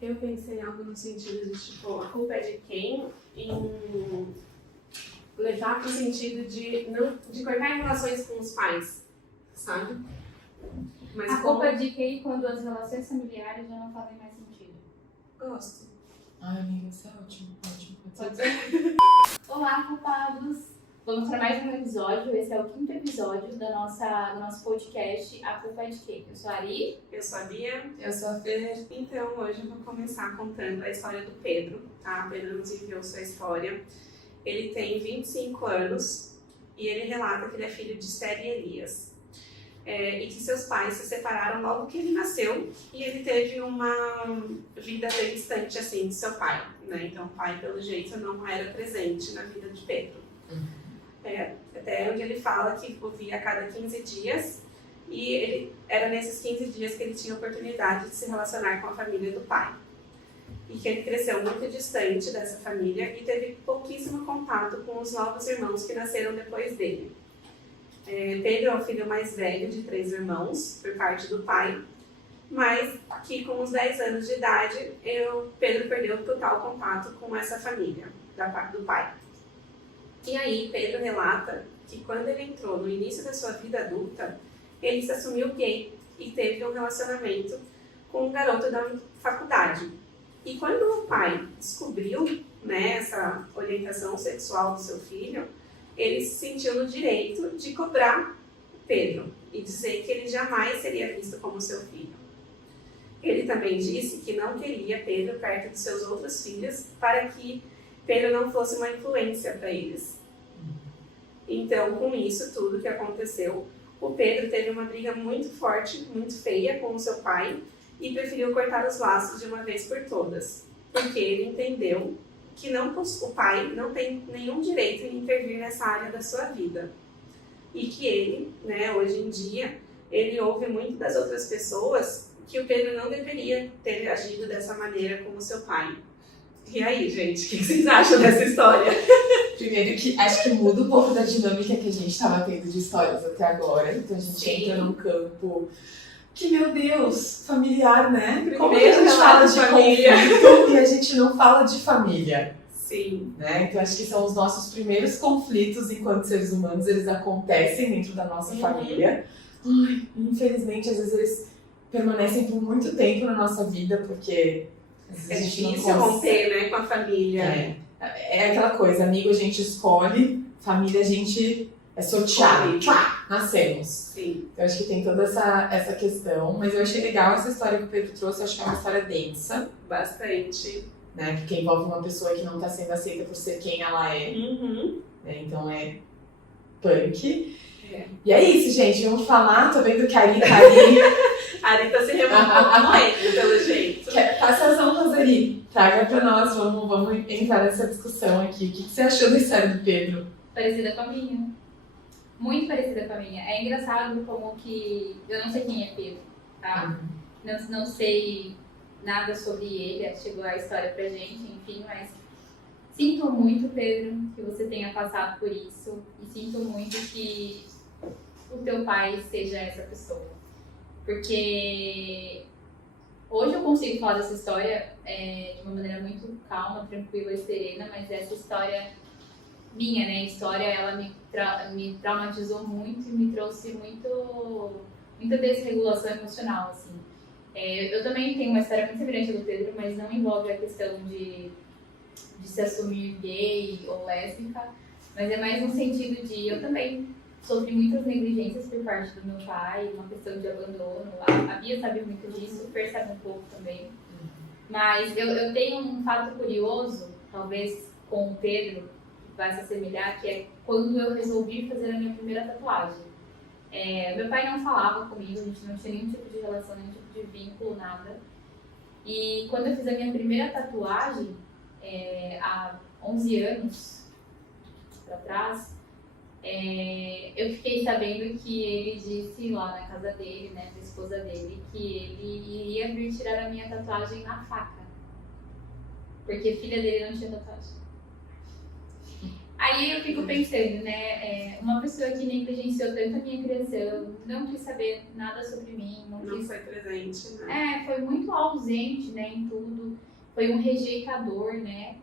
Eu pensei em algo no sentido de, tipo, a culpa é de quem? Em levar pro sentido de cortar relações com os pais, sabe? Mas a culpa é de quem quando as relações familiares já não fazem mais sentido? Gosto. Ai, amiga, isso é ótimo. Pode ser? Olá, culpados! Vamos para mais um episódio. Esse é o 5º episódio do nosso podcast A Culpa é de Quem? Eu sou a Ari. Eu sou a Bia. Eu sou a Fer. Então, hoje eu vou começar contando a história do Pedro, tá? O Pedro nos enviou sua história. Ele tem 25 anos e ele relata que ele é filho de Esther e Elias. E que seus pais se separaram logo que ele nasceu e ele teve uma vida bem distante, assim, de seu pai, né? Então, o pai, pelo jeito, não era presente na vida de Pedro. Até onde ele fala que o via a cada 15 dias e era nesses 15 dias que ele tinha oportunidade de se relacionar com a família do pai. E que ele cresceu muito distante dessa família e teve pouquíssimo contato com os novos irmãos que nasceram depois dele. Pedro é o filho mais velho de 3 irmãos, por parte do pai, mas que com os 10 anos de idade, Pedro perdeu total contato com essa família do pai. E aí, Pedro relata que quando ele entrou no início da sua vida adulta, ele se assumiu gay e teve um relacionamento com um garoto da faculdade. E quando o pai descobriu, né, essa orientação sexual do seu filho, ele se sentiu no direito de cobrar Pedro e dizer que ele jamais seria visto como seu filho. Ele também disse que não queria Pedro perto de seus outros filhos para que Pedro não fosse uma influência para eles. Então, com isso tudo que aconteceu, o Pedro teve uma briga muito forte, muito feia com o seu pai e preferiu cortar os laços de uma vez por todas, porque ele entendeu que o pai não tem nenhum direito em intervir nessa área da sua vida. E que ele, né, hoje em dia, ele ouve muito das outras pessoas que o Pedro não deveria ter agido dessa maneira como seu pai. E aí, gente, o que vocês acham dessa história? Primeiro que acho que muda um pouco da dinâmica que a gente estava tendo de histórias até agora. Então a gente entra num campo que, meu Deus, familiar, né? Como que a gente fala de família e a gente não fala de família? Sim. Né? Então acho que são os nossos primeiros conflitos enquanto seres humanos, eles acontecem dentro da nossa família. Ai, infelizmente, às vezes eles permanecem por muito tempo na nossa vida, porque às vezes É a gente não difícil romper, né, com a família. É aquela coisa, amigo a gente escolhe, família a gente é sorteado. Nascemos. Sim. Eu acho que tem toda essa questão, mas eu achei legal essa história que o Pedro trouxe, eu acho que é uma história densa. Bastante. Né, porque envolve uma pessoa que não está sendo aceita por ser quem ela é. Uhum. Né, então é punk. E é isso, gente, vamos falar, tô vendo que a Ari tá ali. A Ari tá se revoltando muito, pelo jeito. Passa as honras, Ari. Traga pra nós, vamos entrar nessa discussão aqui. O que você achou da história do Pedro? Parecida com a minha. Muito parecida com a minha. É engraçado como que... Eu não sei quem é Pedro, tá? Não sei nada sobre ele. Chegou a história pra gente, enfim, mas... Sinto muito, Pedro, que você tenha passado por isso. E sinto muito que o teu pai seja essa pessoa. Porque... Hoje eu consigo falar dessa história de uma maneira muito calma, tranquila e serena, mas essa história minha, né? A história, ela me traumatizou muito e me trouxe muita desregulação emocional, assim. Eu também tenho uma história muito semelhante do Pedro, mas não envolve a questão de se assumir gay ou lésbica, mas é mais no sentido de eu também sofri muitas negligências por parte do meu pai, uma questão de abandono. A Bia sabe muito disso, o Fer sabe um pouco também. Mas eu tenho um fato curioso, talvez com o Pedro, que vai se assemelhar, que é quando eu resolvi fazer a minha primeira tatuagem. Meu pai não falava comigo, a gente não tinha nenhum tipo de relação, nenhum tipo de vínculo, nada. E quando eu fiz a minha primeira tatuagem, há 11 anos pra trás, eu fiquei sabendo que ele disse lá na casa dele, né, da esposa dele, que ele iria vir tirar a minha tatuagem na faca. Porque a filha dele não tinha tatuagem. Aí eu fico pensando, né, uma pessoa que negligenciou tanto a minha criação, não quis saber nada sobre mim, Não foi presente, né? foi muito ausente, né, em tudo, foi um rejeitador, né,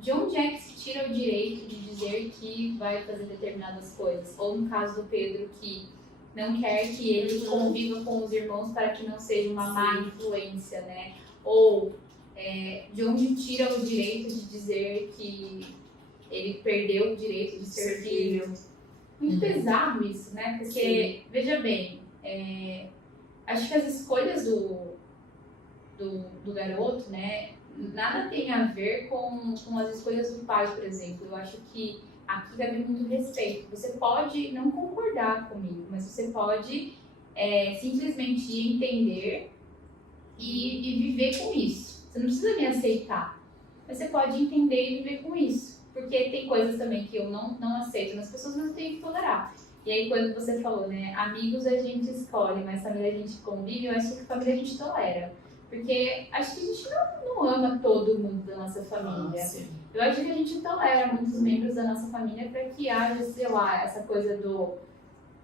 de onde é que se tira o direito de dizer que vai fazer determinadas coisas? Ou no caso do Pedro, que não quer que ele conviva com os irmãos para que não seja uma má influência, né? Ou de onde tira o direito de dizer que ele perdeu o direito de ser filho? Muito pesado isso, né? Porque, veja bem, acho que as escolhas do garoto, né? Nada tem a ver com as escolhas do pai, por exemplo. Eu acho que aqui cabe muito respeito. Você pode não concordar comigo, mas você pode simplesmente entender e viver com isso. Você não precisa me aceitar, mas você pode entender e viver com isso. Porque tem coisas também que eu não aceito nas pessoas, mas eu tenho que tolerar. E aí, quando você falou, né, amigos a gente escolhe, mas família a gente convive, eu acho que família a gente tolera. Porque acho que a gente não ama todo mundo da nossa família. Eu acho que a gente tolera muitos membros da nossa família para que haja, sei lá, essa coisa do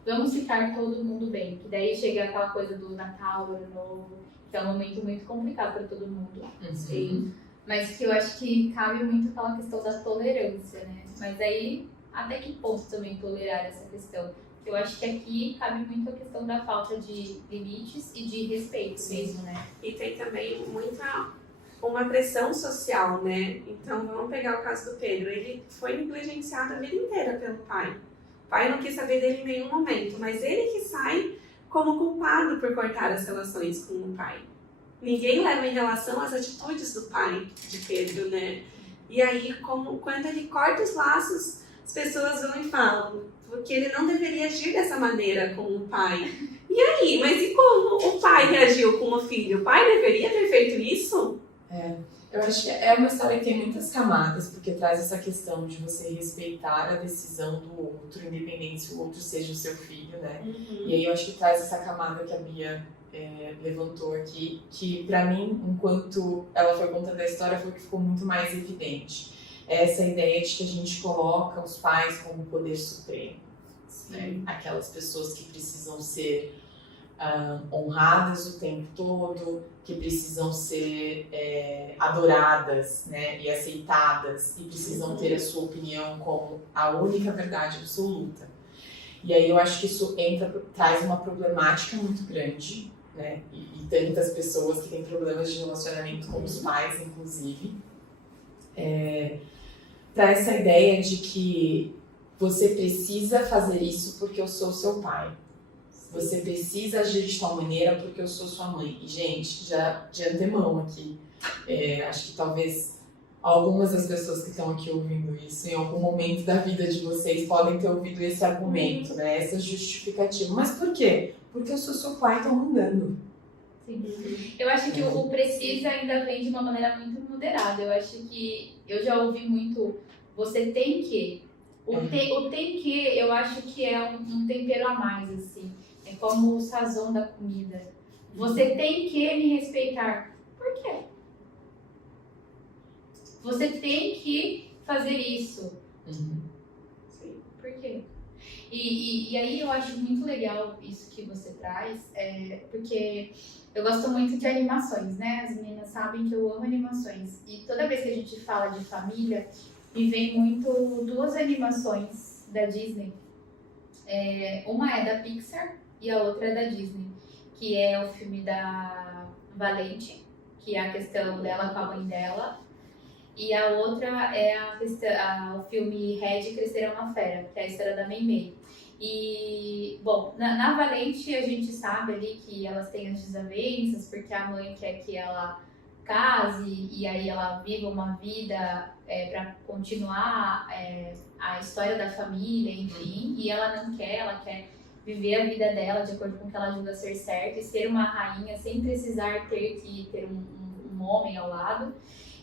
vamos ficar todo mundo bem. Que daí chega aquela coisa do Natal, Ano Novo, que é um momento muito complicado para todo mundo. Sim. Mas que eu acho que cabe muito aquela questão da tolerância, né? Mas aí, até que ponto também tolerar essa questão? Eu acho que aqui cabe muito a questão da falta de limites e de respeito mesmo, né? E tem também uma pressão social, né? Então, vamos pegar o caso do Pedro. Ele foi negligenciado a vida inteira pelo pai. O pai não quis saber dele em nenhum momento, mas ele que sai como culpado por cortar as relações com o pai. Ninguém leva em relação às atitudes do pai de Pedro, né? E aí, quando ele corta os laços, as pessoas vão e falam porque ele não deveria agir dessa maneira com o pai. E aí, mas e como o pai reagiu com o filho? O pai deveria ter feito isso? Eu acho que é uma história que tem muitas camadas, porque traz essa questão de você respeitar a decisão do outro, independente se o outro seja o seu filho, né? E aí eu acho que traz essa camada que a Bia levantou aqui, que pra mim, enquanto ela foi contando a história, foi o que ficou muito mais evidente. Essa ideia de que a gente coloca os pais como poder supremo, né? Aquelas pessoas que precisam ser honradas o tempo todo, que precisam ser adoradas, né? E aceitadas, e precisam ter a sua opinião como a única verdade absoluta. E aí eu acho que isso traz uma problemática muito grande, né? E tantas pessoas que têm problemas de relacionamento com os pais, inclusive. Para essa ideia de que você precisa fazer isso porque eu sou seu pai. Você precisa agir de tal maneira porque eu sou sua mãe. E, gente, já de antemão aqui, acho que talvez algumas das pessoas que estão aqui ouvindo isso, em algum momento da vida de vocês, podem ter ouvido esse argumento, né? Essa justificativa. Mas por quê? Porque eu sou seu pai e estou mandando. Sim. Eu acho que o precisa ainda vem de uma maneira muito moderada. Eu acho que eu já ouvi muito, você tem que. O tem que, eu acho que é um tempero a mais, assim. É como o sazon da comida. Você tem que me respeitar. Por quê? Você tem que fazer isso. Sim. Por quê? E aí eu acho muito legal isso que você traz, porque eu gosto muito de animações, né? As meninas sabem que eu amo animações. E toda vez que a gente fala de família, me vem muito duas animações da Disney. Uma é da Pixar e a outra é da Disney, que é o filme da Valente, que é a questão dela com a mãe dela. E a outra é o filme Red, Crescer é uma Fera, que é a história da Mei-Mei. E, bom, na Valente a gente sabe ali que elas têm as desavenças, porque a mãe quer que ela case e aí ela viva uma vida para continuar a história da família, enfim. E ela não quer, ela quer viver a vida dela de acordo com o que ela julga ser certo e ser uma rainha sem precisar ter um homem ao lado.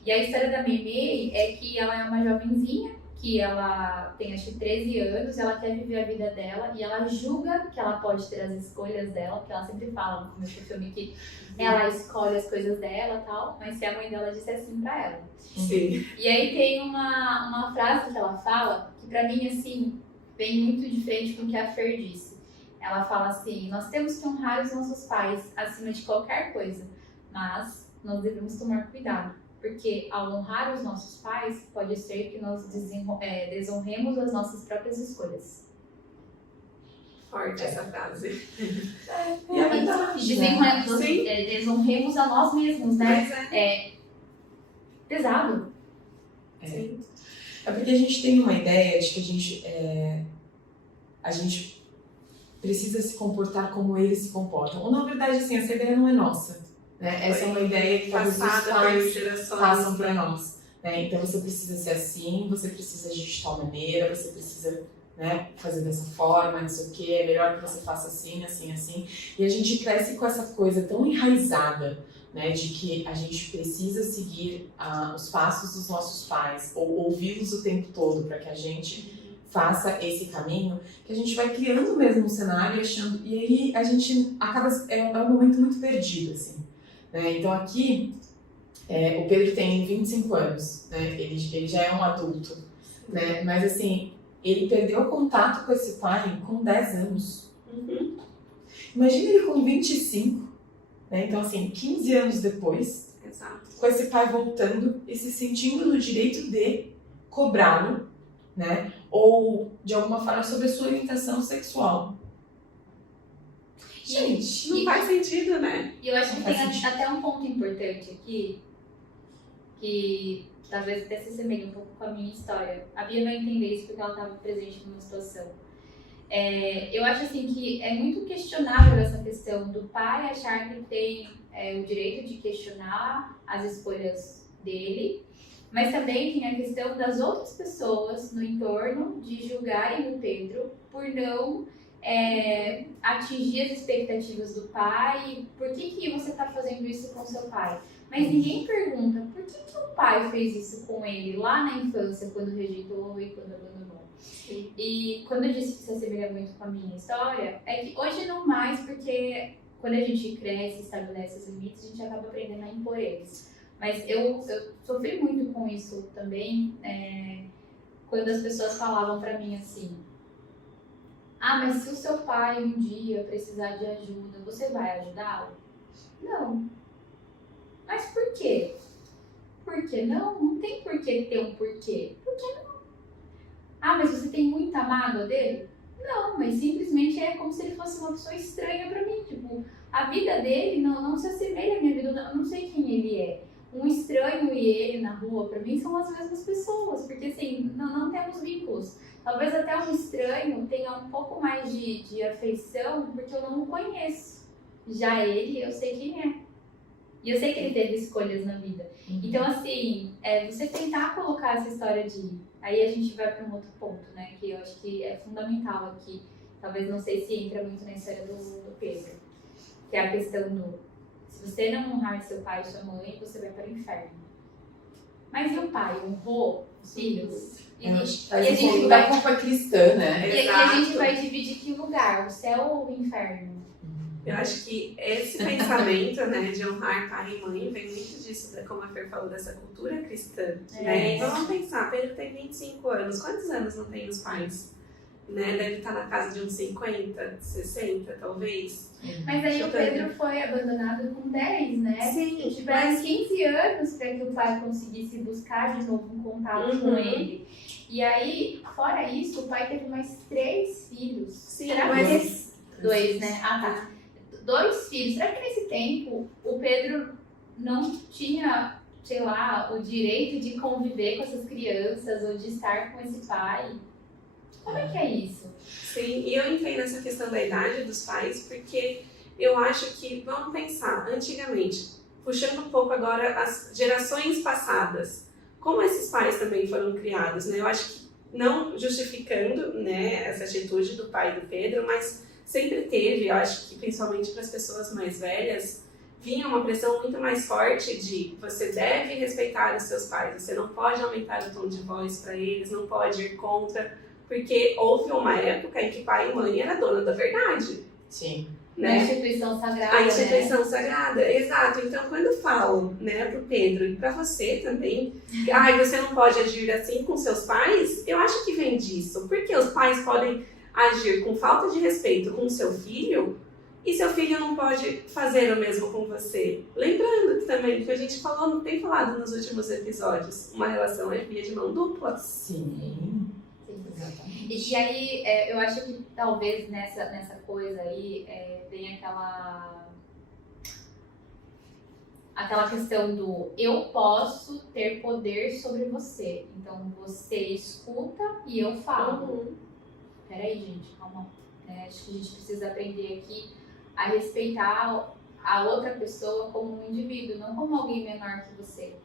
E a história da Mei-Mei é que ela é uma jovenzinha que ela tem acho que 13 anos, ela quer viver a vida dela e ela julga que ela pode ter as escolhas dela, porque ela sempre fala no começo do filme que ela escolhe as coisas dela e tal, mas se a mãe dela disse assim pra ela. Sim. E aí tem uma frase que ela fala, que pra mim, assim, vem muito de frente com o que a Fer disse. Ela fala assim, nós temos que honrar os nossos pais acima de qualquer coisa, mas nós devemos tomar cuidado, porque ao honrar os nossos pais, pode ser que nós desonremos as nossas próprias escolhas. Forte essa frase. E é verdade, né? Desonremos a nós mesmos, né? Mas Pesado. Sim. É porque a gente tem uma ideia de que a gente precisa se comportar como eles se comportam. Ou na verdade, assim, essa ideia não é nossa. Né? Essa é uma ideia que talvez os pais passam para nós. Né? Então você precisa ser assim, você precisa agir de tal maneira, você precisa, né, fazer dessa forma, não sei o que, é melhor que você faça assim, assim, assim. E a gente cresce com essa coisa tão enraizada, né, de que a gente precisa seguir os passos dos nossos pais ou ouvi-los o tempo todo para que a gente faça esse caminho, que a gente vai criando mesmo um cenário achando, e aí a gente acaba, é um momento muito perdido, assim, né? Então aqui, o Pedro tem 25 anos, né? Ele já é um adulto, né? Mas assim, ele perdeu contato com esse pai com 10 anos. Uhum. Imagina ele com 25, né? Então assim, 15 anos depois, Exato. com esse pai voltando e se sentindo no direito de cobrá-lo, né? Ou de alguma forma sobre a sua orientação sexual. Gente, Não faz sentido, né? E eu acho que Não tem faz sentido. até um ponto importante aqui, que talvez até se assemelhe um pouco com a minha história. A Bia vai entender isso porque ela estava presente numa situação. Eu acho assim que é muito questionável essa questão do pai achar que tem o direito de questionar as escolhas dele, mas também tem a questão das outras pessoas no entorno de julgarem o Pedro por não atingir as expectativas do pai. Por que você está fazendo isso com seu pai? Mas ninguém pergunta por que o pai fez isso com ele lá na infância, quando rejeitou e quando abandonou. Sim. E quando eu disse que se assemelha muito com a minha história, é que hoje não mais, porque quando a gente cresce e estabelece os limites, a gente acaba aprendendo a impor eles. Mas eu sofri muito com isso também, quando as pessoas falavam pra mim assim: mas se o seu pai um dia precisar de ajuda, você vai ajudá-lo? Não. Mas por quê? Por que não? Não tem por que ter um porquê. Por que não? Mas você tem muita mágoa dele? Não, mas simplesmente é como se ele fosse uma pessoa estranha pra mim. Tipo, a vida dele não se assemelha à minha vida, eu não sei quem ele é. Um estranho e ele na rua, pra mim, são as mesmas pessoas, porque assim, não temos vínculos. Talvez até um estranho tenha um pouco mais de afeição, porque eu não o conheço. Já ele, eu sei quem é. E eu sei que ele teve escolhas na vida. Então, assim, você tentar colocar essa história de... Aí a gente vai para um outro ponto, né? Que eu acho que é fundamental aqui. Talvez não sei se entra muito na história do Pedro. Que é a questão do... Se você não honrar seu pai e sua mãe, você vai para o inferno. Mas e o pai? Honrou os filhos? E a gente da culpa cristã, né? E a gente vai dividir que lugar? O céu ou o inferno? Eu acho que esse pensamento, né, de honrar pai e mãe vem muito disso, como a Fer falou, dessa cultura cristã, né? Então vamos pensar, Pedro tem 25 anos, quantos anos não tem os pais? Né? Deve estar na casa de uns 50, 60, talvez. Mas aí o Pedro foi abandonado com 10, né? Sim. Tiveram 15 anos para que o pai conseguisse buscar de novo um contato com ele. E aí, fora isso, o pai teve mais 3 filhos. Sim, Será mas... 2, né? Tá. 2 filhos. Será que nesse tempo o Pedro não tinha, sei lá, o direito de conviver com essas crianças ou de estar com esse pai? Como é que é isso? Sim, e eu entendo essa questão da idade dos pais, porque eu acho que, vamos pensar, antigamente, puxando um pouco agora as gerações passadas, como esses pais também foram criados, né? Eu acho que, não justificando, né, essa atitude do pai do Pedro, mas sempre teve, eu acho que principalmente para as pessoas mais velhas, vinha uma pressão muito mais forte de você deve respeitar os seus pais, você não pode aumentar o tom de voz para eles, não pode ir contra, porque houve uma época em que pai e mãe era dona da verdade. Sim. Né? A instituição sagrada. A instituição sagrada, exato. Então, quando eu falo, né, pro Pedro e para você também, você não pode agir assim com seus pais, eu acho que vem disso. Porque os pais podem agir com falta de respeito com o seu filho e seu filho não pode fazer o mesmo com você. Lembrando que também, que a gente falou, não tem falado nos últimos episódios, uma relação é via de mão dupla. Sim. E aí, eu acho que talvez nessa coisa aí vem aquela questão do eu posso ter poder sobre você. Então, você escuta e eu falo. Peraí, gente, calma. Acho que a gente precisa aprender aqui a respeitar a outra pessoa como um indivíduo, não como alguém menor que você.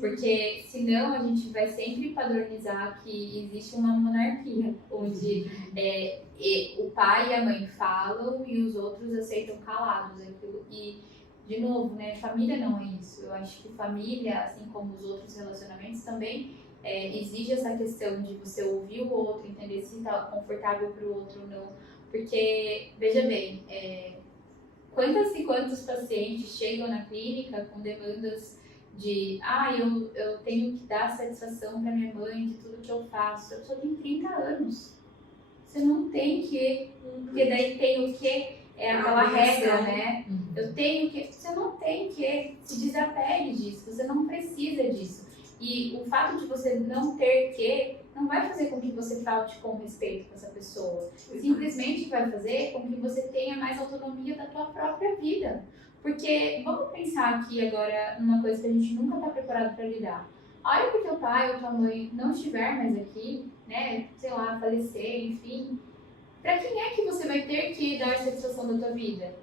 Porque senão a gente vai sempre padronizar que existe uma monarquia, onde o pai e a mãe falam e os outros aceitam calados. E, de novo, né, família não é isso. Eu acho que família, assim como os outros relacionamentos, também exige essa questão de você ouvir o outro, entender se está confortável para o outro ou não. Porque, veja bem, quantas e quantos pacientes chegam na clínica com demandas de eu tenho que dar satisfação para minha mãe de tudo que eu faço. A pessoa tem 30 anos. Você não tem que, porque daí tem o que, aquela regra, né? Eu tenho que, você não tem que, se desapegue disso, você não precisa disso. E o fato de você não ter que, não vai fazer com que você falte com respeito com essa pessoa. Simplesmente vai fazer com que você tenha mais autonomia da tua própria vida. Porque vamos pensar aqui agora numa coisa que a gente nunca está preparado para lidar. A hora que teu pai ou tua mãe não estiver mais aqui, né, sei lá, falecer, enfim, para quem é que você vai ter que dar satisfação da tua vida?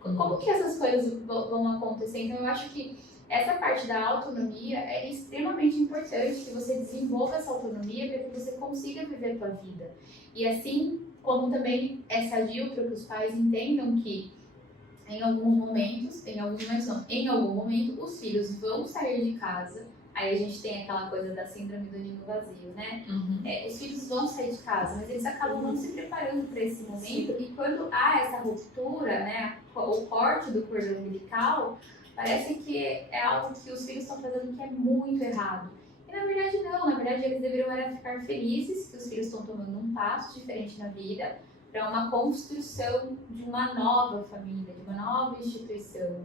Como que essas coisas vão acontecer? Então eu acho que essa parte da autonomia é extremamente importante, que você desenvolva essa autonomia para que você consiga viver a tua vida. E assim como também é sadio para que os pais entendam que em algum momento, os filhos vão sair de casa. Aí a gente tem aquela coisa da síndrome do ninho vazio, né? Os filhos vão sair de casa, mas eles acabam não se preparando para esse momento. E quando há essa ruptura, né, o corte do cordão umbilical, parece que é algo que os filhos estão fazendo que é muito errado. E na verdade não, na verdade eles deveriam ficar felizes que os filhos estão tomando um passo diferente na vida, para uma construção de uma nova família, de uma nova instituição.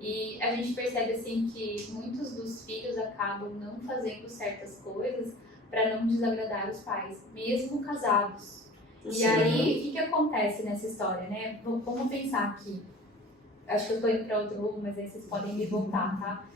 E a gente percebe assim que muitos dos filhos acabam não fazendo certas coisas para não desagradar os pais, mesmo casados. Sim. E aí, o que acontece nessa história, né? Vamos pensar aqui. Acho que eu estou indo para outro rumo, mas aí vocês podem me voltar, tá?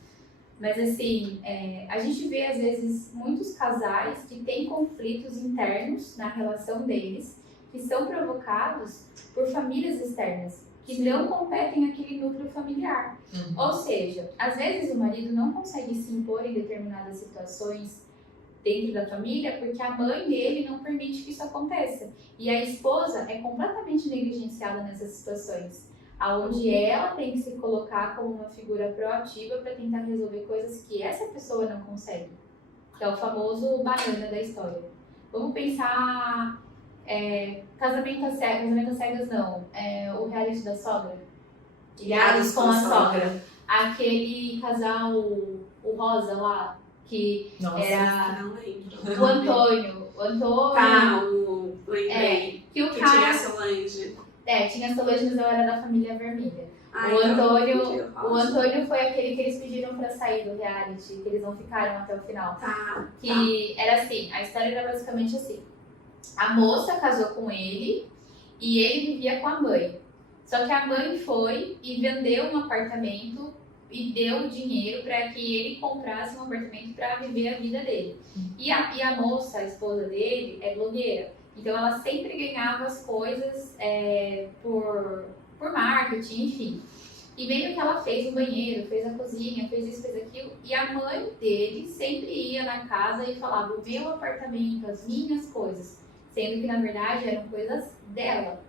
Mas assim, a gente vê às vezes muitos casais que têm conflitos internos na relação deles, que são provocados por famílias externas, que não competem aquele núcleo familiar. Ou seja, às vezes o marido não consegue se impor em determinadas situações dentro da família porque a mãe dele não permite que isso aconteça. E a esposa é completamente negligenciada nessas situações, onde ela tem que se colocar como uma figura proativa para tentar resolver coisas que essa pessoa não consegue, que é o famoso banana da história. Vamos pensar... casamento às cegas não, o reality da sogra, Ilhados com a sogra, aquele casal, o Rosa lá, que era o Antônio, lembrei, que o que cara, tinha a Solange. Tinha a Solange, mas ela era da família vermelha. O Antônio foi aquele que eles pediram pra sair do reality, que eles não ficaram até o final. Era assim, a história era basicamente assim. A moça casou com ele e ele vivia com a mãe. Só que a mãe foi e vendeu um apartamento e deu dinheiro para que ele comprasse um apartamento para viver a vida dele. E a moça, a esposa dele, é blogueira. Então ela sempre ganhava as coisas por marketing, enfim. E meio que ela fez o banheiro, fez a cozinha, fez isso, fez aquilo. E a mãe dele sempre ia na casa e falava: o meu apartamento, as minhas coisas. Sendo que, na verdade, eram coisas dela.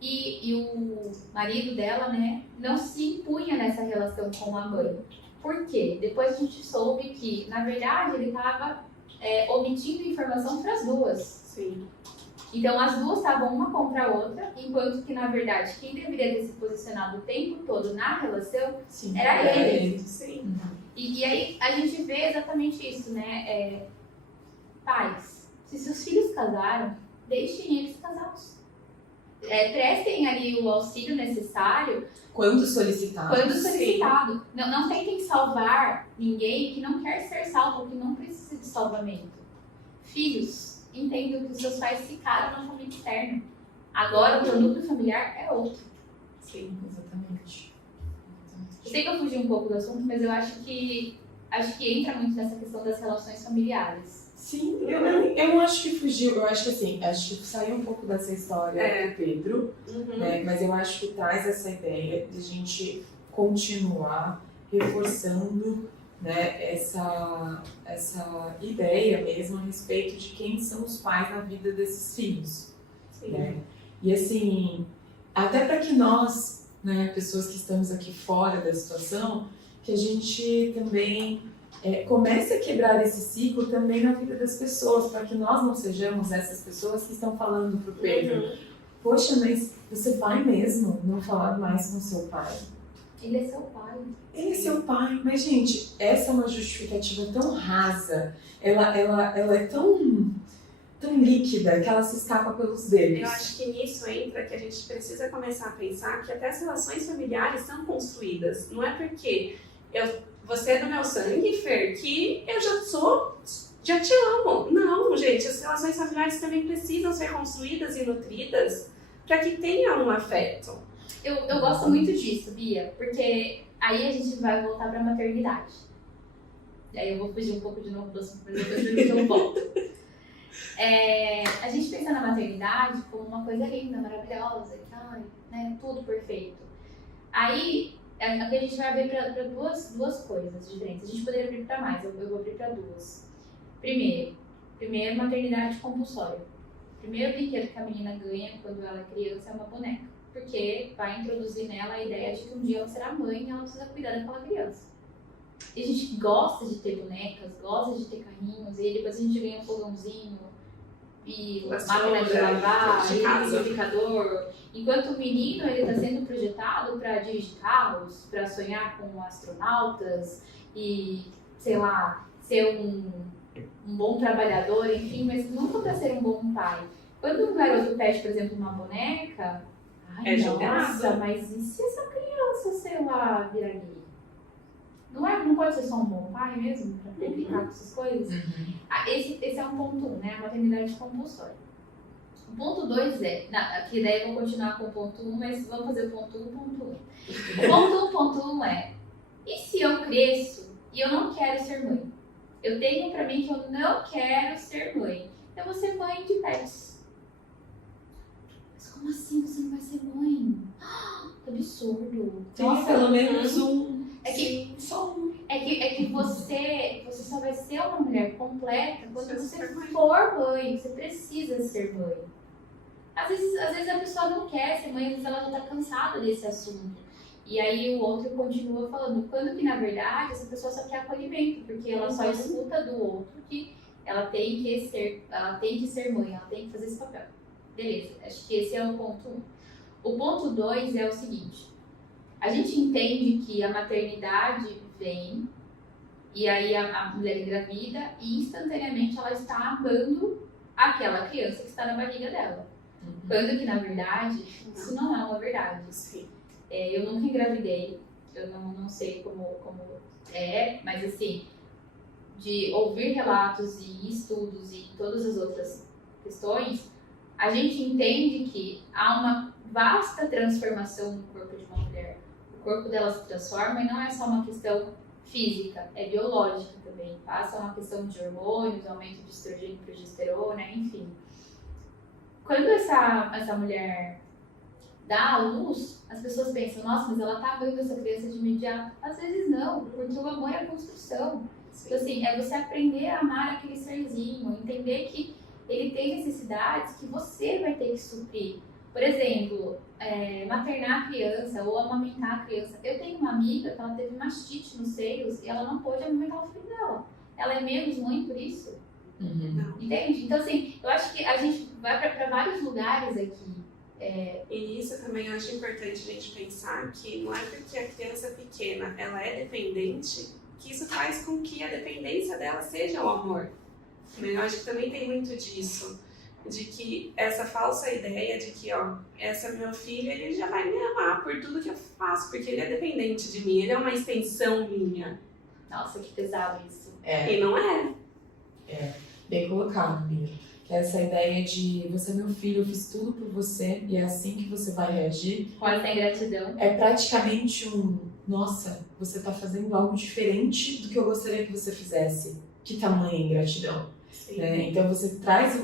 E o marido dela, né, não se impunha nessa relação com a mãe. Por quê? Depois a gente soube que, na verdade, ele estava omitindo informação para as duas. Sim. Então, as duas estavam uma contra a outra, enquanto que, na verdade, quem deveria ter se posicionado o tempo todo na relação Sim, era ele. Sim. E aí a gente vê exatamente isso, né? Pais, se seus filhos casaram, deixem eles casados. Prestem ali o auxílio necessário Quando solicitado. Não tentem salvar ninguém que não quer ser salvo, que não precisa de salvamento. Filhos, entendam que os seus pais ficaram na família externa. Agora o teu núcleo familiar é outro. Sim, exatamente. Eu sei que eu fugi um pouco do assunto, mas eu acho que entra muito nessa questão das relações familiares. Sim, eu não acho que fugiu, eu acho que assim, acho que saiu um pouco dessa história do Pedro, né? Mas eu acho que traz essa ideia de a gente continuar reforçando, né, essa ideia mesmo a respeito de quem são os pais na vida desses filhos. Sim. Né? E assim, até para que nós, né, pessoas que estamos aqui fora da situação, que a gente também comece a quebrar esse ciclo também na vida das pessoas, para que nós não sejamos essas pessoas que estão falando pro Pedro, poxa, mas você vai mesmo não falar mais com seu pai? Ele é seu pai. Ele é seu pai, mas gente, essa é uma justificativa tão rasa, ela é tão líquida que ela se escapa pelos dedos. Eu acho que nisso entra que a gente precisa começar a pensar que até as relações familiares são construídas. Não é porque você é do meu sangue, Fer, que eu já te amo. Não, gente, as relações familiares também precisam ser construídas e nutridas para que tenha um afeto. Eu gosto muito disso, Bia, porque aí a gente vai voltar para a maternidade. E aí eu vou fugir um pouco de novo do assunto, mas eu juro que eu volto. A gente pensa na maternidade como uma coisa linda, maravilhosa, que, né, tudo perfeito. Aí aqui a gente vai abrir para duas coisas diferentes. A gente poderia abrir para mais, eu vou abrir para duas. Primeiro, maternidade compulsória. O primeiro brinquedo que a menina ganha quando ela é criança é uma boneca. Porque vai introduzir nela a ideia de que um dia ela será mãe e ela precisa cuidar daquela criança. E a gente gosta de ter bonecas, gosta de ter carrinhos, e aí depois a gente ganha um fogãozinho, e máquina de lavar, liquidificador. Enquanto o menino ele está sendo projetado para dirigir carros, para sonhar com astronautas e, sei lá, ser um bom trabalhador, enfim, mas nunca para ser um bom pai. Quando um garoto pede, por exemplo, uma boneca, nossa, mas e se essa criança, sei lá, virar gay? Não pode ser só um bom pai mesmo, para brincar com essas coisas? Esse é um ponto 1, né? A maternidade compulsória. O ponto 2 aqui daí eu vou continuar com o ponto 1, mas vamos fazer o ponto 1, ponto 1. O ponto 1 é, e se eu cresço e eu não quero ser mãe? Eu tenho pra mim que eu não quero ser mãe. Eu vou ser mãe de pets. Mas como assim você não vai ser mãe? Que absurdo. Tem pelo menos um. Só um. É que você só vai ser uma mulher completa quando você for mãe. Você precisa ser mãe. Às vezes a pessoa não quer ser mãe, às vezes ela já tá cansada desse assunto. E aí o outro continua falando, quando que na verdade essa pessoa só quer acolhimento, porque ela só escuta do outro que ela tem que ser mãe, ela tem que fazer esse papel. Beleza, acho que esse é o ponto 1. O ponto 2 é o seguinte, a gente entende que a maternidade vem, e aí a mulher engravida, e instantaneamente ela está amando aquela criança que está na barriga dela. Quando que na verdade, isso não é uma verdade. Sim. Eu nunca engravidei, eu não sei como é, mas assim, de ouvir relatos e estudos e todas as outras questões, a gente entende que há uma vasta transformação no corpo de uma mulher. O corpo dela se transforma e não é só uma questão física, é biológica também. Passa uma questão de hormônios, aumento de estrogênio e progesterona, enfim. Quando essa mulher dá à luz, as pessoas pensam, nossa, mas ela tá amando essa criança de imediato. Às vezes não, porque o amor é construção. Então, assim, é você aprender a amar aquele serzinho, entender que ele tem necessidades que você vai ter que suprir. Por exemplo, maternar a criança ou amamentar a criança. Eu tenho uma amiga que ela teve mastite nos seios e ela não pôde amamentar o filho dela. Ela é menos mãe por isso? Entende? Então, assim, eu acho que a gente vai para vários lugares aqui. E nisso também eu acho importante a gente pensar que não é porque a criança pequena ela é dependente que isso faz com que a dependência dela seja o amor. Eu acho que também tem muito disso, de que essa falsa ideia de que, ó, esse é meu filho, ele já vai me amar por tudo que eu faço, porque ele é dependente de mim, ele é uma extensão minha. Nossa, que pesado isso. E não é. Bem colocado, Bia. Essa ideia de você é meu filho, eu fiz tudo por você e é assim que você vai reagir. Com essa ingratidão. É praticamente nossa, você tá fazendo algo diferente do que eu gostaria que você fizesse. Que tamanha ingratidão. Né? Então você traz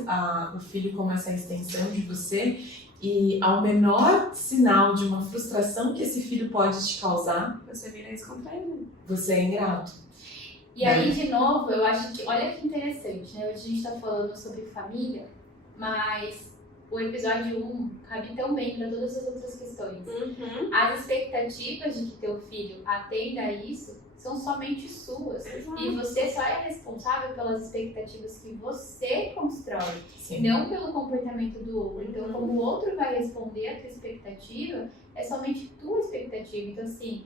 o filho como essa extensão de você e ao menor sinal de uma frustração que esse filho pode te causar, você vira isso contra ele. Você é ingrato. E aí, de novo, eu acho que, olha que interessante, né? Hoje a gente tá falando sobre família, mas o episódio 1 cabe tão bem para todas as outras questões. As expectativas de que teu filho atenda a isso são somente suas. E você só é responsável pelas expectativas que você constrói, não pelo comportamento do outro. Então, como o outro vai responder a tua expectativa, é somente tua expectativa. Então, assim,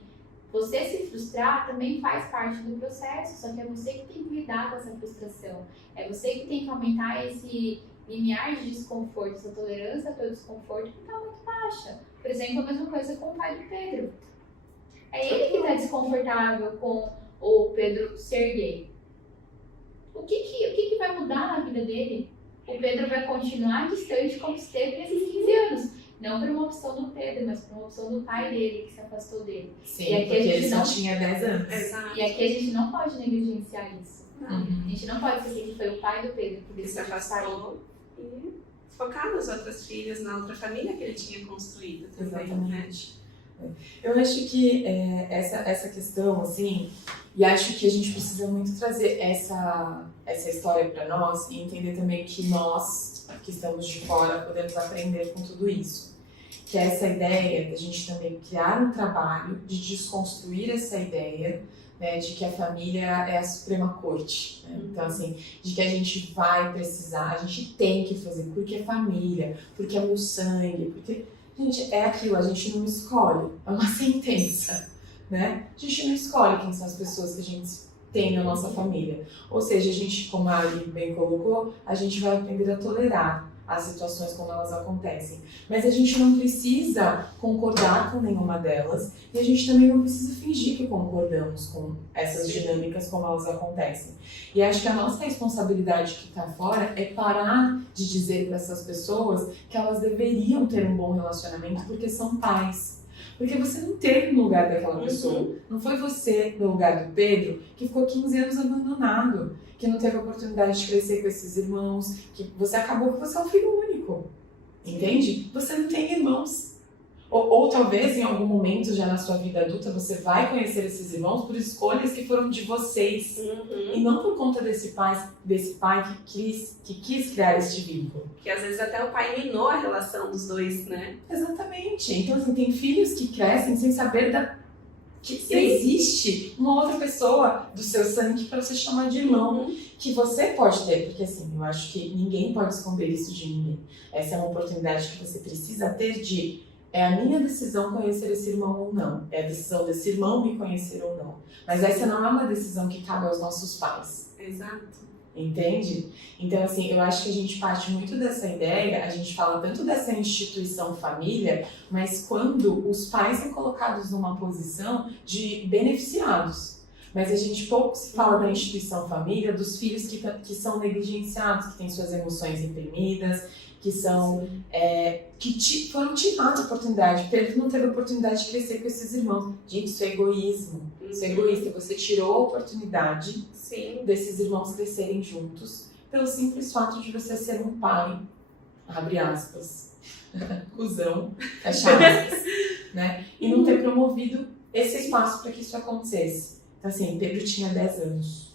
você se frustrar também faz parte do processo, só que é você que tem que lidar com essa frustração. É você que tem que aumentar esse limiar de desconforto, essa tolerância pelo desconforto que está muito baixa. Por exemplo, a mesma coisa com o pai do Pedro. É ele que está desconfortável com o Pedro ser gay. O que vai mudar na vida dele? O Pedro vai continuar distante como esteve nesses 15 anos. Não por uma opção do Pedro, mas por uma opção do pai dele, que se afastou dele. Sim, porque ele só tinha 10 anos. E aqui a gente não pode negligenciar isso. A gente não pode dizer que foi o pai do Pedro que se afastou e focar nas outras filhas, na outra família que ele tinha construído também. Exatamente. Eu acho que essa questão, assim, e acho que a gente precisa muito trazer essa história para nós e entender também que nós, que estamos de fora, podemos aprender com tudo isso. Que é essa ideia da gente também criar um trabalho de desconstruir essa ideia, né, de que a família é a suprema corte. Né? Então, assim, de que a gente vai precisar, a gente tem que fazer porque é família, porque é o sangue, porque... Gente, é aquilo, a gente não escolhe, é uma sentença, né? A gente não escolhe quem são as pessoas que a gente tem na nossa família. Ou seja, a gente, como a Ali bem colocou, a gente vai aprender a tolerar as situações como elas acontecem. Mas a gente não precisa concordar com nenhuma delas e a gente também não precisa fingir que concordamos com essas dinâmicas como elas acontecem. E acho que a nossa responsabilidade que está fora é parar de dizer para essas pessoas que elas deveriam ter um bom relacionamento porque são pais. Porque você não teve no lugar daquela pessoa. Não foi você no lugar do Pedro que ficou 15 anos abandonado, que não teve a oportunidade de crescer com esses irmãos, que você acabou que você é um filho único. Entende? Você não tem irmãos. Ou talvez em algum momento já na sua vida adulta você vai conhecer esses irmãos por escolhas que foram de vocês. E não por conta desse pai que quis criar este vínculo. Que às vezes até o pai minou a relação dos dois, né? Exatamente. Então assim, tem filhos que crescem sem saber que existe uma outra pessoa do seu sangue para você chamar de irmão, que você pode ter, porque assim, eu acho que ninguém pode esconder isso de ninguém. Essa é uma oportunidade que você precisa ter de é a minha decisão conhecer esse irmão ou não. É a decisão desse irmão me conhecer ou não. Mas essa não é uma decisão que cabe aos nossos pais. Exato. Entende? Então, assim, eu acho que a gente parte muito dessa ideia, a gente fala tanto dessa instituição família, mas quando os pais são colocados numa posição de beneficiados. Mas a gente pouco se fala da instituição família, dos filhos que são negligenciados, que têm suas emoções reprimidas, que são foram tirados a oportunidade. Pedro não teve a oportunidade de crescer com esses irmãos. Gente, isso é egoísmo. Isso é egoísta. Você tirou a oportunidade desses irmãos crescerem juntos pelo simples fato de você ser um pai, abre aspas, cuzão, fecha aspas, né? E não ter promovido esse espaço para que isso acontecesse. Então, assim, Pedro tinha 10 anos.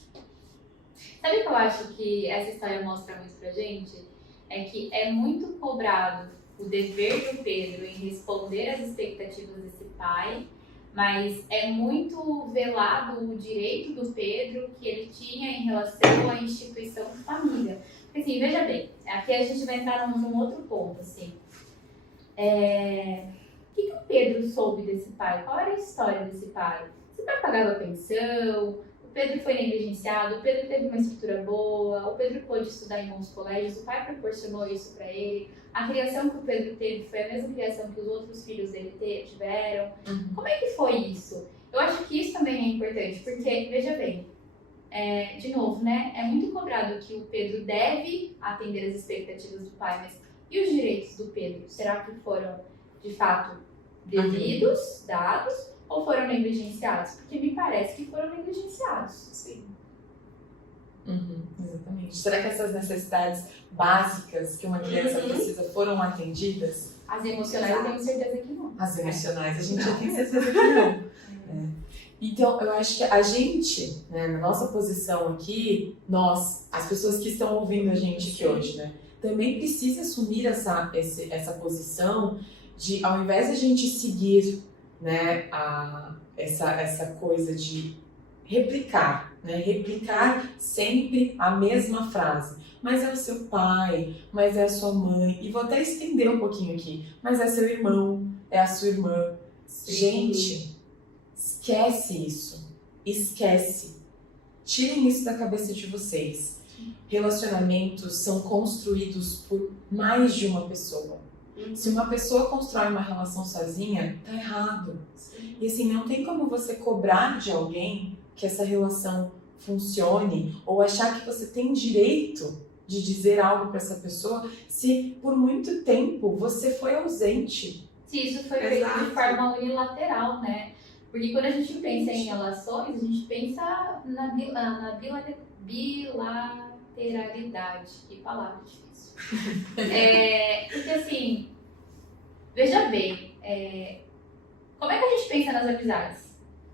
Sabe o que eu acho que essa história mostra muito pra gente? É que é muito cobrado o dever do Pedro em responder às expectativas desse pai, mas é muito velado o direito do Pedro que ele tinha em relação à instituição família. Porque assim, veja bem, aqui a gente vai entrar num outro ponto, assim. O que o Pedro soube desse pai? Qual era a história desse pai? Esse pai pagava pensão, o Pedro foi negligenciado, o Pedro teve uma estrutura boa, o Pedro pôde estudar em bons colégios, o pai proporcionou isso para ele. A criação que o Pedro teve foi a mesma criação que os outros filhos dele tiveram. Como é que foi isso? Eu acho que isso também é importante, porque, veja bem, de novo, né? É muito cobrado que o Pedro deve atender às expectativas do pai, mas e os direitos do Pedro? Será que foram, de fato, devidos, dados, ou foram negligenciados? Porque me parece que foram negligenciados. Sim. Exatamente. Será que essas necessidades básicas que uma criança precisa foram atendidas? As emocionais eu tenho certeza que não. As emocionais a gente já tem certeza que não. Então, eu acho que a gente, né, na nossa posição aqui, nós, as pessoas que estão ouvindo a gente aqui hoje, né, também precisa assumir essa posição de, ao invés de a gente seguir, né, essa coisa de replicar, né, replicar sempre a mesma frase. Mas é o seu pai, mas é a sua mãe, e vou até estender um pouquinho aqui, mas é seu irmão, é a sua irmã. Sim. Gente, esquece isso. Esquece. Tirem isso da cabeça de vocês. Relacionamentos são construídos por mais de uma pessoa. Se uma pessoa constrói uma relação sozinha, tá errado. E assim, não tem como você cobrar de alguém que essa relação funcione ou achar que você tem direito de dizer algo para essa pessoa se por muito tempo você foi ausente. Se isso foi feito de forma unilateral, né? Porque quando a gente pensa em relações, a gente pensa na bilateralidade. Que palavra difícil. Porque assim, veja bem, como é que a gente pensa nas amizades?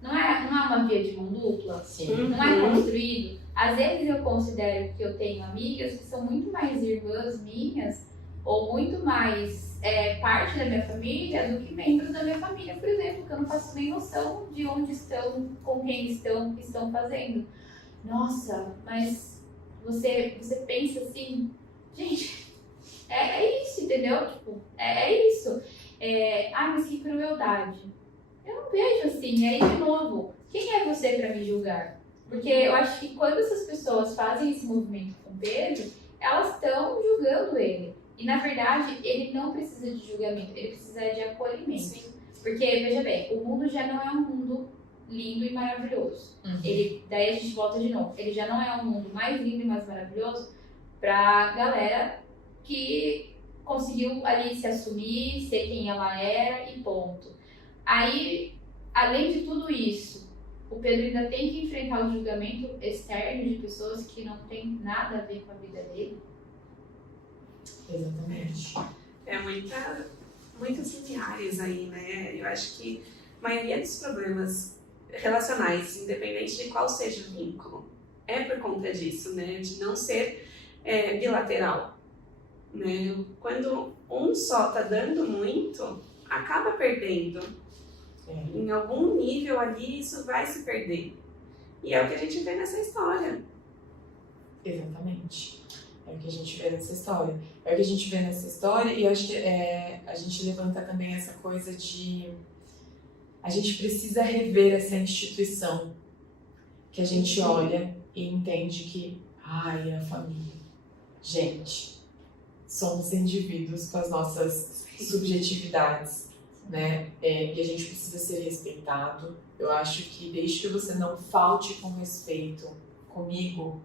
Não é uma via de mão dupla? Sim. Não é construído? Às vezes eu considero que eu tenho amigas que são muito mais irmãs minhas ou muito mais parte da minha família do que membros da minha família, por exemplo, que eu não faço nem noção de onde estão, com quem estão, o que estão fazendo. Nossa, mas você pensa assim, gente, é isso, entendeu? Tipo, é isso. Mas que crueldade. Eu não vejo assim, e aí de novo, quem é você para me julgar? Porque eu acho que quando essas pessoas fazem esse movimento com Pedro, elas estão julgando ele. E na verdade, ele não precisa de julgamento, ele precisa de acolhimento. Sim. Porque, veja bem, o mundo já não é um mundo lindo e maravilhoso. Daí a gente volta de novo. Ele já não é um mundo mais lindo e mais maravilhoso pra galera que conseguiu ali se assumir, ser quem ela era e ponto. Aí, além de tudo isso, o Pedro ainda tem que enfrentar o julgamento externo de pessoas que não tem nada a ver com a vida dele. Exatamente. Muitos lineares aí, né? Eu acho que a maioria dos problemas relacionais, independente de qual seja o vínculo, é por conta disso, né? De não ser bilateral, né? Quando um só tá dando muito, acaba perdendo. Em algum nível ali, isso vai se perder. E é o que a gente vê nessa história. Exatamente. É o que a gente vê nessa história. É o que a gente vê nessa história e eu acho que a gente levanta também essa coisa de... A gente precisa rever essa instituição que a gente olha e entende que... Ai, a família. Gente, somos indivíduos com as nossas subjetividades, né? E a gente precisa ser respeitado. Eu acho que desde que você não falte com respeito comigo,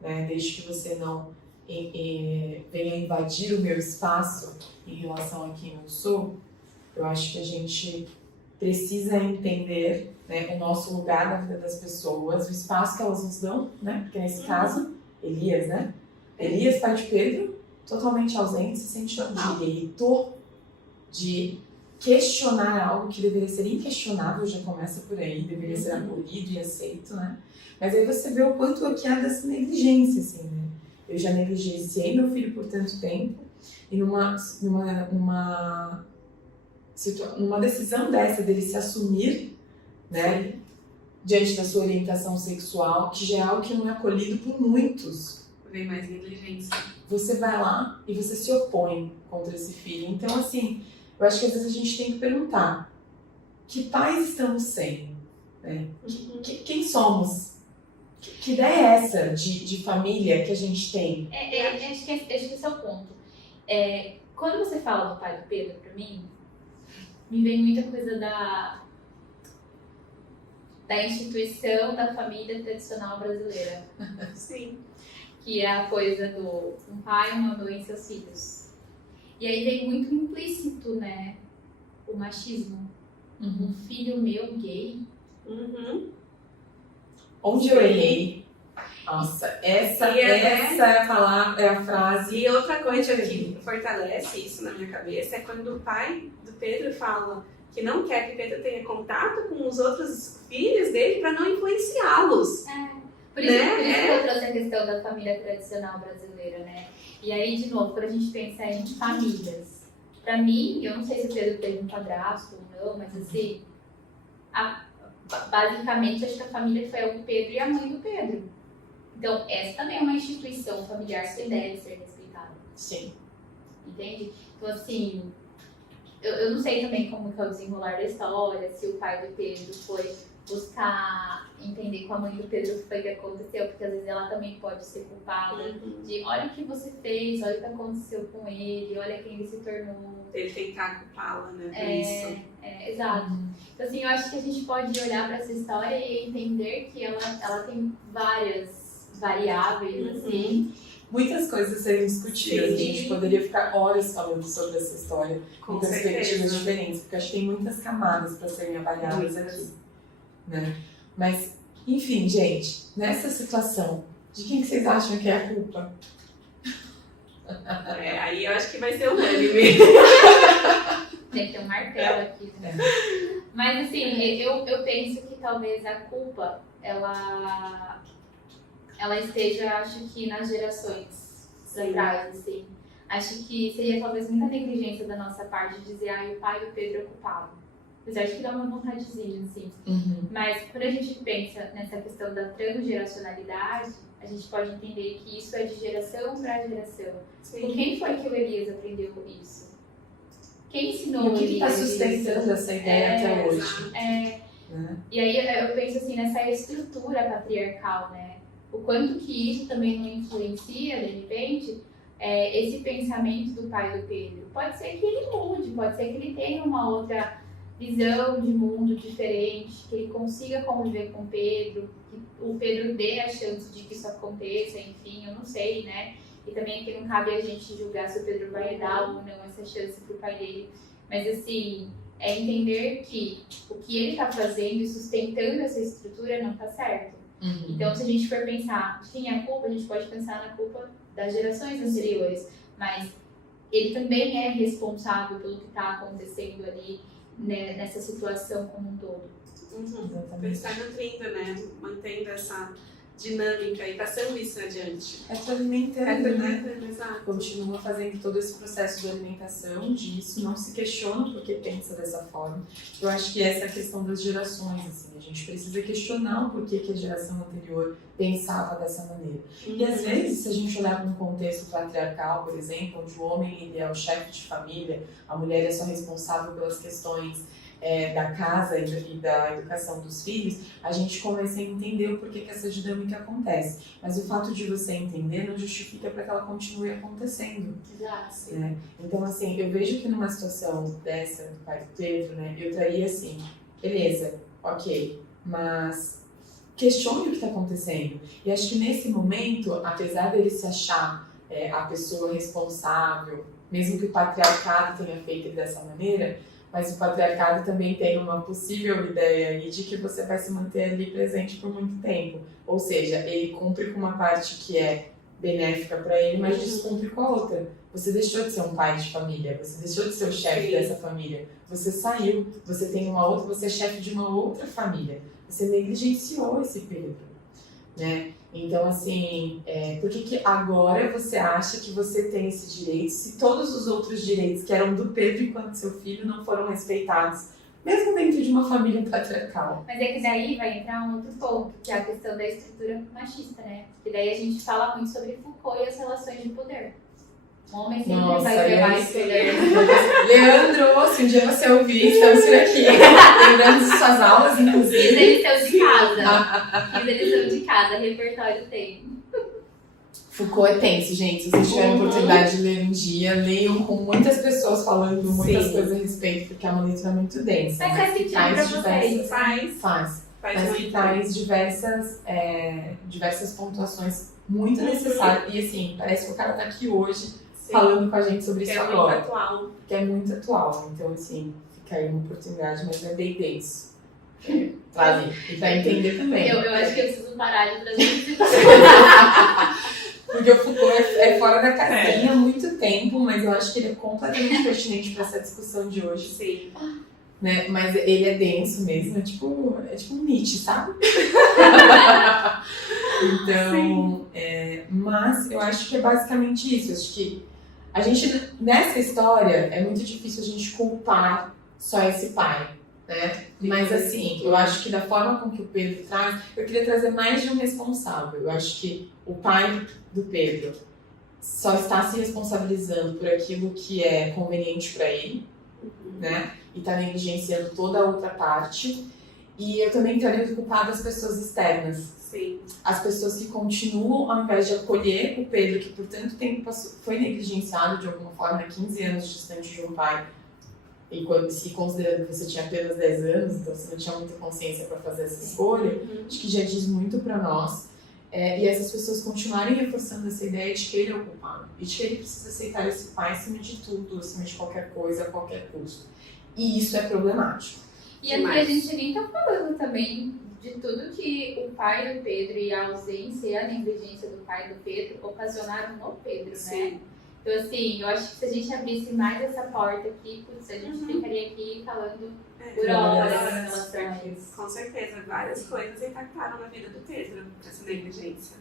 né? Desde que você não venha invadir o meu espaço em relação a quem eu sou, eu acho que a gente precisa entender, né, o nosso lugar na vida das pessoas, o espaço que elas nos dão, né? Porque nesse caso, Elias, né? Elias, pai de Pedro, totalmente ausente, se sente no direito de questionar algo que deveria ser inquestionável, já começa por aí, deveria ser acolhido e aceito, né? Mas aí você vê o quanto aqui há dessa negligência, assim, né? Eu já negligenciei meu filho por tanto tempo, E numa decisão dessa, dele se assumir, né, diante da sua orientação sexual, que já é algo que não é acolhido por muitos. Vem mais negligência. Você vai lá e você se opõe contra esse filho. Então, assim, eu acho que às vezes a gente tem que perguntar: que pais estamos sendo? Né? Quem somos? Que ideia é essa de família que a gente tem? Acho que esse é o ponto. Quando você fala do pai do Pedro, pra mim, me vem muita coisa da instituição da família tradicional brasileira. Sim. Que é a coisa do um pai, uma mãe e seus filhos. E aí vem muito implícito, né? O machismo. Um filho meu gay. Onde eu errei? Nossa, essa é a palavra, é a frase. E outra coisa que fortalece isso na minha cabeça é quando o pai do Pedro fala que não quer que Pedro tenha contato com os outros filhos dele para não influenciá-los. Por isso que eu trouxe a questão da família tradicional brasileira, né? E aí, de novo, quando a gente pensa em famílias, pra mim, eu não sei se o Pedro teve um padrasto ou não, mas assim, basicamente, acho que a família foi o Pedro e a mãe do Pedro. Então, essa também é uma instituição familiar que deve ser respeitada. Sim. Entende? Então, assim, eu não sei também como que é o desenrolar da história, se o pai do Pedro foi buscar entender com a mãe do Pedro o que foi que aconteceu, porque às vezes ela também pode ser culpada de olha o que você fez, olha o que aconteceu com ele, olha quem ele se tornou. Ele tentar culpá-la, né, por isso. Exato. Então, assim, eu acho que a gente pode olhar para essa história e entender que ela tem várias variáveis, assim. Muitas coisas a serem discutidas. A gente poderia ficar horas falando sobre essa história com perspectivas diferentes, porque acho que tem muitas camadas para serem avaliadas aqui. Né? Mas, enfim, gente, nessa situação, de quem que vocês acham que é a culpa? Aí eu acho que vai ser unânime. Tem que ter um martelo aqui, né? Mas assim, eu penso que talvez a culpa, ela esteja, acho que nas gerações atrás, assim. Acho que seria talvez muita negligência da nossa parte dizer, o pai do Pedro é culpado. Apesar de que dá uma vontadezinha, assim. Mas quando a gente pensa nessa questão da transgeracionalidade, a gente pode entender que isso é de geração para geração. Com quem foi que o Elias aprendeu isso? Quem ensinou o que Elias? está sustentando essa ideia até hoje? E aí eu penso assim, nessa estrutura patriarcal, né? O quanto que isso também não influencia, de repente, esse pensamento do pai do Pedro. Pode ser que ele mude, pode ser que ele tenha uma outra visão de mundo diferente, que ele consiga conviver com Pedro, que o Pedro dê a chance de que isso aconteça, enfim, eu não sei, né? E também aqui não cabe a gente julgar se o Pedro vai dar ou não essa chance pro pai dele. Mas assim, é entender que o que ele tá fazendo e sustentando essa estrutura não tá certo. Então, se a gente for pensar de quem é a culpa, a gente pode pensar na culpa das gerações anteriores, mas ele também é responsável pelo que tá acontecendo ali, né, nessa situação como um todo. Ele está nutrindo, né? Mantendo essa dinâmica e passando isso adiante. Alimentando, né? Exato. Continua fazendo todo esse processo de alimentação disso, não se questiona porque pensa dessa forma. Eu acho que essa é a questão das gerações, assim, a gente precisa questionar o porquê que a geração anterior pensava dessa maneira. E às vezes, se a gente olhar para um contexto patriarcal, por exemplo, onde o homem ele é o chefe de família, a mulher é só responsável pelas questões da casa e da educação dos filhos, a gente começa a entender o porquê que essa dinâmica acontece. Mas o fato de você entender não justifica para que ela continue acontecendo. Exato. Né? Então, assim, eu vejo que numa situação dessa, do pai do Pedro, né, eu traria assim, beleza, ok, mas questione o que está acontecendo. E acho que nesse momento, apesar dele se achar a pessoa responsável, mesmo que o patriarcado tenha feito ele dessa maneira, mas o patriarcado também tem uma possível ideia aí de que você vai se manter ali presente por muito tempo. Ou seja, ele cumpre com uma parte que é benéfica para ele, mas descumpre com a outra. Você deixou de ser um pai de família, você deixou de ser o chefe dessa família. Você saiu, você tem uma outra, você é chefe de uma outra família. Você negligenciou esse Pedro. né? Então, assim, por que agora você acha que você tem esse direito se todos os outros direitos que eram do Pedro enquanto seu filho não foram respeitados, mesmo dentro de uma família patriarcal? Mas é que daí vai entrar um outro ponto, que é a questão da estrutura machista, né? Porque daí a gente fala muito sobre Foucault e as relações de poder. O homem sempre vai ter mais poder. Leandro, se um dia você ouvir, estamos por aqui. Lembrando de suas aulas, inclusive. Fiz a lição de casa. Fiz a lição de casa, repertório tem. Foucault é tenso, gente. Se vocês tiverem a oportunidade de ler um dia, leiam com muitas pessoas falando muitas coisas a respeito, porque é uma leitura muito densa. Mas faz sentido pra vocês? Faz. Mas que traz diversas pontuações muito necessárias. E assim, parece que o cara tá aqui hoje falando com a gente sobre isso agora. Muito atual. Que é muito atual. Então, assim, fica aí uma oportunidade, mas é bem denso. Pra ler e pra entender também. Eu acho que eu preciso parar de trazer isso. Porque o Foucault é fora da casinha há muito tempo, mas eu acho que ele é completamente pertinente para essa discussão de hoje. Sim. Né? Mas ele é denso mesmo, é tipo um Nietzsche, sabe? Então, mas eu acho que é basicamente isso. Eu acho que a gente, nessa história, é muito difícil a gente culpar só esse pai, né? Mas assim, eu acho que da forma com que o Pedro traz, eu queria trazer mais de um responsável. Eu acho que o pai do Pedro só está se responsabilizando por aquilo que é conveniente para ele, né? E está negligenciando toda a outra parte. E eu também estaria culpada as pessoas externas. Sim. As pessoas que continuam, ao invés de acolher o Pedro, que por tanto tempo foi negligenciado de alguma forma, 15 anos distante de um pai, e quando se considerando que você tinha apenas 10 anos, então você não tinha muita consciência para fazer essa escolha, acho que já diz muito para nós. E essas pessoas continuarem reforçando essa ideia de que ele é o culpado, e de que ele precisa aceitar esse pai acima de tudo, acima de qualquer coisa, a qualquer custo. E isso é problemático. E aqui a gente nem tá falando também de tudo que o pai do Pedro e a ausência e a negligência do pai do Pedro ocasionaram no Pedro, né? Então, assim, eu acho que se a gente abrisse mais essa porta aqui, putz, a gente ficaria aqui falando por horas em relação a isso. Com certeza, várias coisas impactaram na vida do Pedro, essa negligência.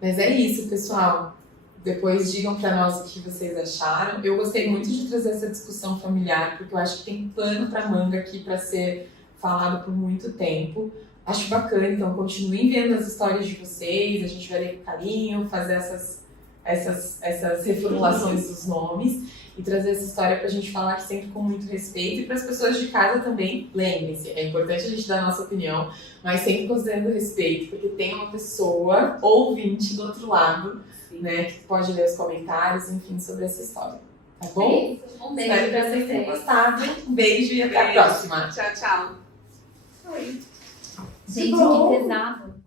Mas é isso, pessoal. Depois digam pra nós o que vocês acharam. Eu gostei muito de trazer essa discussão familiar, porque eu acho que tem pano pra manga aqui pra ser falado por muito tempo. Acho bacana, então continuem vendo as histórias de vocês, a gente vai ler com carinho, fazer essas reformulações dos nomes e trazer essa história pra gente falar aqui sempre com muito respeito. E para as pessoas de casa também, lembrem-se, é importante a gente dar a nossa opinião, mas sempre considerando respeito, porque tem uma pessoa ouvinte do outro lado, né, que pode ler os comentários, enfim, sobre essa história. Tá bom? Um beijo Espero pra que vocês tenham vocês. gostado. Um beijo e até a próxima. Tchau, tchau. Gente, que pesado.